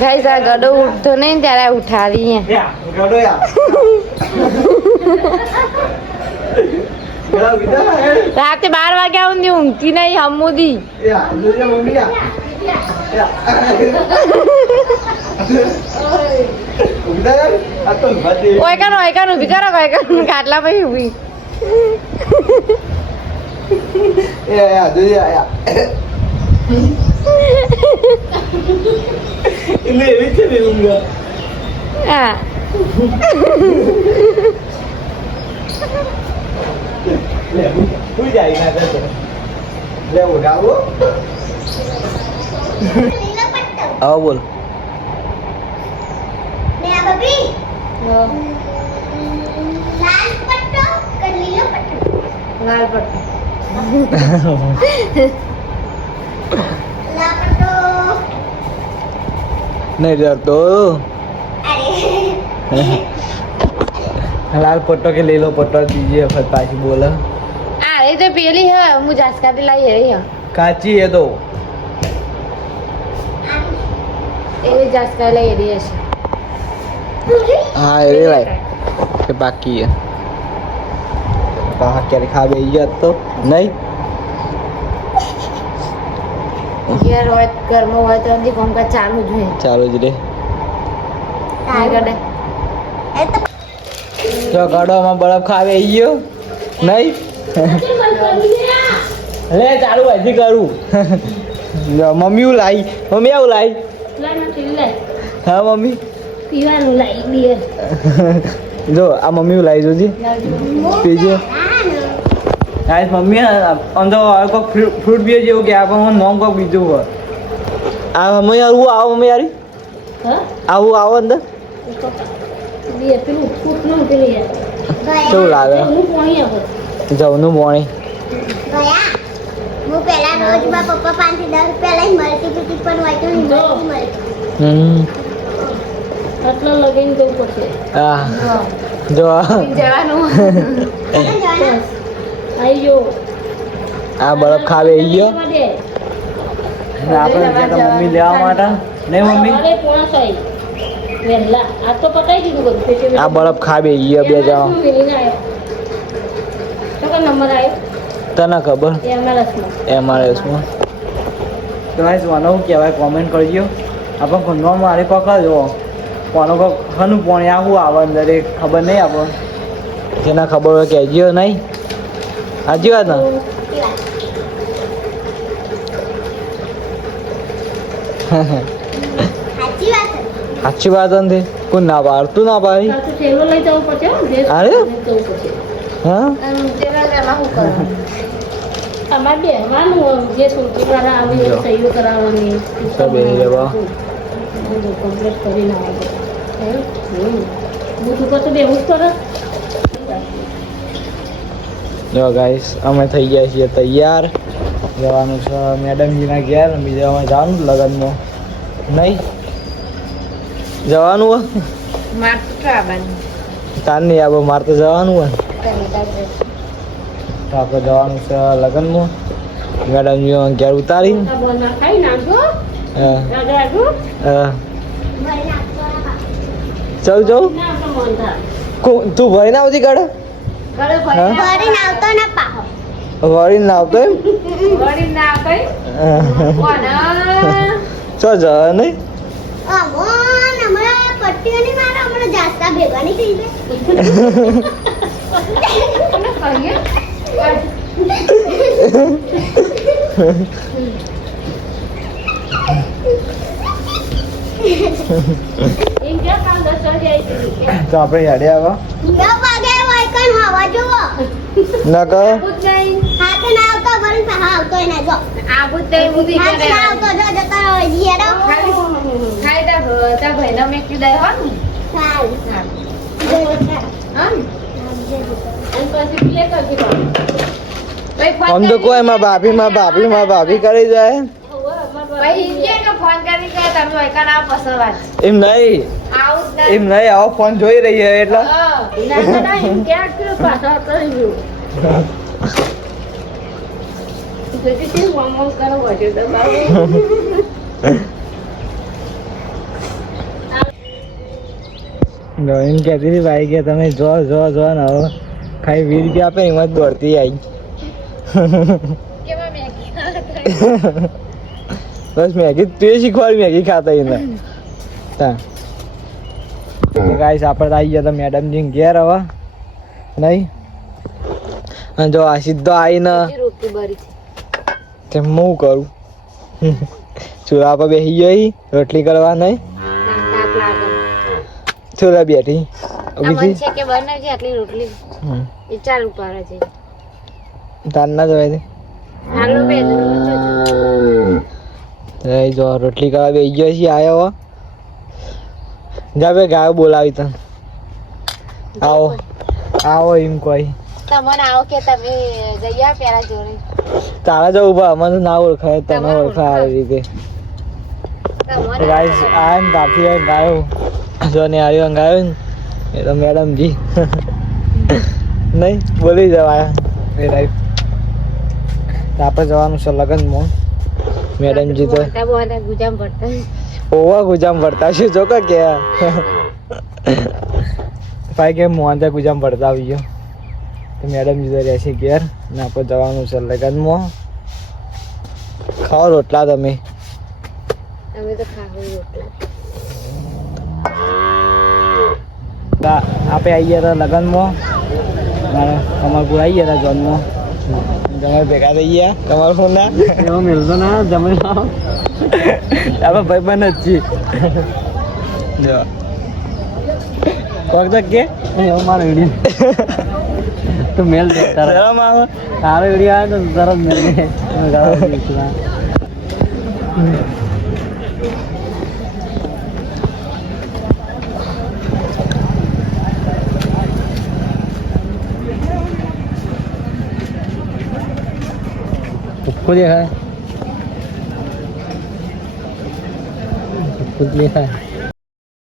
guys આ ગડો ઉઠતો નહીં ત્યારે ઉઠાવીએ ગડો યાર રાતે 12 વાગ્યા સુધી ઊંઘતી નહીં હમુદી ઓયકાનું ઉભી કરો ઓયકાનું ખાટલા પછી ઉભી હા આવો બોલ લાલ પટ્ટો नहीं डरतो लाल पट्टो के ले लो पट्टो दीजिए फिर पाची बोला अरे तो पीली है मुझे जासका दिलाई है रही है काची है तो ये जासका लाई रही है हाँ ये भाई के बाकी है कहाँ क्या खा गई है तो नहीं यार હોય ઘરમાં હોય તો અંધી કોમ કા ચાલુ જ હોય ચાલુ જ રે આ ગડે જો ગાડોમાં બરફ ખાવે ગયો નહીં લે ચાલુ હજી કરું જો મમ્મી હું લાઈ મમ્મી આવું લાઈ હા મમ્મી પીવાનું લાઈ બિયર જો આ મમ્મી હું લાઈ જોજી પીજે ગાઈસ મમ્મી અંદર કોઈ ફ્રૂટ બીજો જેવું કે આપણે નોમ કોક બીજું હોય આ મમ્મી યાર હું આવો મમ્મી યારી આવું આવો અંદર બિયર પેલું ફૂટ નું પેલી કેવું લાગે જવનું પોણી હું પહેલા રોજ માં પપ્પા 5 થી 10 રૂપિયા લઈ મળતી હતી પણ હોય તો મળતી આટલા લગીને જવું પડશે હા જો જવાનું આઈ જો આ બરફ ખાવે ગયો આપણે ગયા મમ્મી લેવા માટે નહીં મમ્મી આ તો પતાઈ દીધું બધું આ બરફ ખાવે ગયો બે જાવ નંબર આવ્યો તને ખબર એમઆરએસમાં તો ગાઈસ મને કહેવાય કોમેન્ટ કરજો આપણે ફોનમાં મારી પકડજો કોનો ખનું પોણી આવું આવે અંદર એ ખબર નહીં આપણને જેના ખબર હોય કહેજો નહીં સાચી વાત ને સાચી વાત નથી કોઈ ના પાડતું ના પાડી લઈ જવું પડશે અરે હા અમારે બેહવાનું જે સુરતી વાળા આવે એ સહીઓ કરાવવાની સબ એ લેવા કમ્પ્લીટ કરીને આવે બુધ ઉપર તો બેહું જ કરે જો ગાઈસ અમે થઈ ગયા છીએ તૈયાર જવાનું છે મેડમજીના ઘેર બીજામાં જવાનું લગ્નમાં નહીં જવાનું હોય તાર નહીં આવો મારે તો જવાનું હોય તો આપણે જવાનું છે લગ્નમાં મેડમજી ઘેર ઉતારી ચલ જાઉં તું ભરી ના આવતી ગાડે વળી ના આવતો એમ ચો જ નહીં તો આપણે યાડે આવા ના કહો આમ તો કોઈ માં ભાભી કરી જાય એમ નહીં આવો ફોન જોઈ રહી હે એટલે એમ કહેતી હતી ભાઈ કે તમે જો ને હવે ખાઈ 20 રૂપિયા આપે એમાં જ દોડતી આવી બસ મેગી તું શીખવાડી મેગી ખાતા એને ગાઈસ આપણે આવી ગયા તો મેડમજી ઘેર હવે નહીં અને જો આ સીધો આવીને તે હું કરું ચૂલા પર બેસી ગઈ રોટલી કરવા નહીં ચૂલા બેઠી તાર ના જવાય જો રોટલી કરવા બેસી ગયો છે આવ્યો જા બે ગાયો બોલાવી તને આવો આવો એમ કોઈ તમને આવો કે તમે જઈએ પેલા જોડે તારા જો ઉભા મને ના ઓળખાય તને ઓળખાય આવી રીતે ગાઈસ આ એમ કાફી ગાયો જો ને આવ્યો ગાયો ને એ તો મેડમજી નહીં બોલી જવાય એ રાઈટ આપણે જવાનું છે લગનમાં મેડમજી તો ઓવા ગુજામ ભરતા છે જો કે ભાઈ કે મોહનતા ગુજામ ભરતા આવી ગયો તો મેડમજી તો રહેશે ઘેર ને આપણે જવાનું છે લગનમાં ખાઓ રોટલા તમે આપણે આવી ગયા હતા લગનમાં કમલપુર આવી ગયા હતા જોનમાં જમાઈ ભેગા થઈ ગયા કમલપુર ના એમાં મિલતો ના જમાઈ આપણે ભાઈ બન જ છીએ જો કોક કે એવું મારો વિડીયો તો મેલ દે તારો તારો વિડીયો આવે તો તરત મેલ દે खुद देखा है खुद देखा है